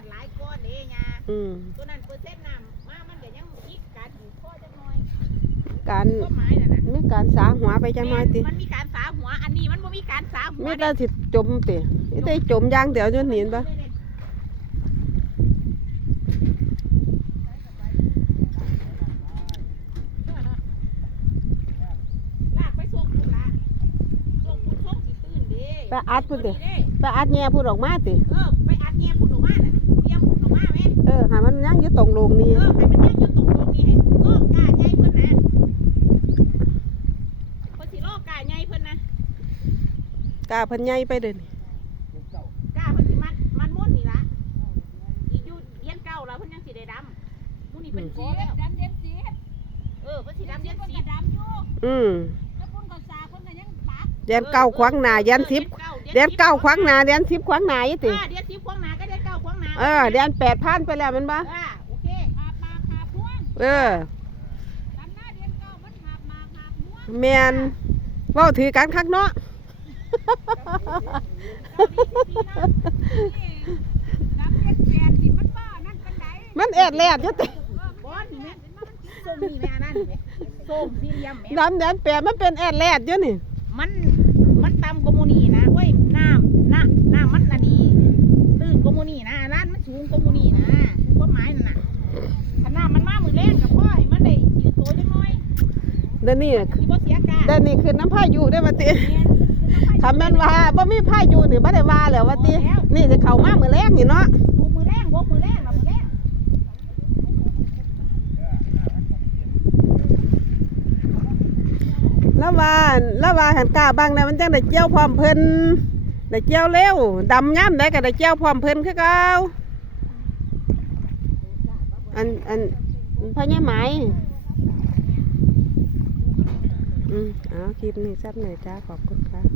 อนหลายก้อนเด้ยาอืมตัวนั้นเปอร์เซ็นต์น้ำมามันก็ยังอีกการอยู่ข้อจังน้อยการก็ไม้นั่นน่ะมีการสาหัวไปจังหน่อยติมันมีการสาหัวอันนี้มันบ่มีการสาหัวมีเด้แต่สิจมติมีแต่จมอย่างเดียวจนหนีนปะลากไปส่งคุณละส่งคุณส่งสิตื่นเด้ไปอัดพุ่นติเด้ไปอัดแง่พูดออกมาติเออไปอัดแง่พุ่นออกมาน่ะ มันยังอยู่ตรงโรงนี้เออให้มันยังอยู่ตรงตรงนี้ให้โลกกาใหญ่เพิ่นนะเพิ่นสิโลกกาใหญ่เพิ่นนะกาเพันใหญ่ไปเดินกาเพิ่นสิมัดมัดม้วนนี่ละอีกอยู่เรียนเก่าแล้วเพิ่นยังสิได้ดำมูนี่เป็นโกแล้ว ดำเด็ดสีเออเพิ่นสิดำเรียนคนสีก็ดำอยู่อืมแล้วคนก็สาคนก็ยังปักเดียนเก้าขวางหน้าเดียนทิพย์เดียนเก้าขวางหน้าเดียนทิพย์ขวางหน้าอยู่เอติอเดียนสิบขวางหน้าก็ เดียนเก้าขวางหน้าเออเดียนแปดพันไปแล้วแมันบ่อ่าโอเคหาบมาหาบพวงเออดำหน้าเดียนเก้ามันหาบมาหาบม่วงแมนเว้าถือกันคักเนาะนี่ดำเด็ดแปดนี่มันบ้านั่นกันไดมันแอดแลดอยู่ติบอสนี่แม่ส้มนี่แม่อันนั้นนี่แม่ส้มสี่เหลี่ยมแม่ดำเดียนแปดมันเป็นแอดแลดอยู่นี่มันมันต่ำกว่าหมูนี่นะเว้ยน้ำน้ำน้ำมันอันนี้ตื้นกว่าหมูนี่นะร้านมันสูงกว่าหมูนี่นะความหมายนั่นน่ะถ้าน้ำมันมามือแรงกับพ่อให้มันได้ยืดตัวจังน้อย เดี๋ยวนี้สิบ่เสียกาเดี๋ยวนี้คือน้ำพายุได้อว่าติแม่นคือคำแม่นว่าบ่มีพายุนี่บ่ได้ว่าแล้วว่าตินี่จะเข้ามามื้อแรกนี่เนาะดูมือแรงวกมือแรงละมือแรงแล้วว่าแล้วว่าหันกล้าบางแล้วมันจังได้เจียวพร้อมเพิ่นได้เจียวเร็วดำย่ำได้ก็ได้เจียวพร้อมเพิ่นคือเก่าอันอันพ่อใหญ่ไหม อืมเอาคลิปนี้ซับหน่อยจ้าขอบคุณค่ะ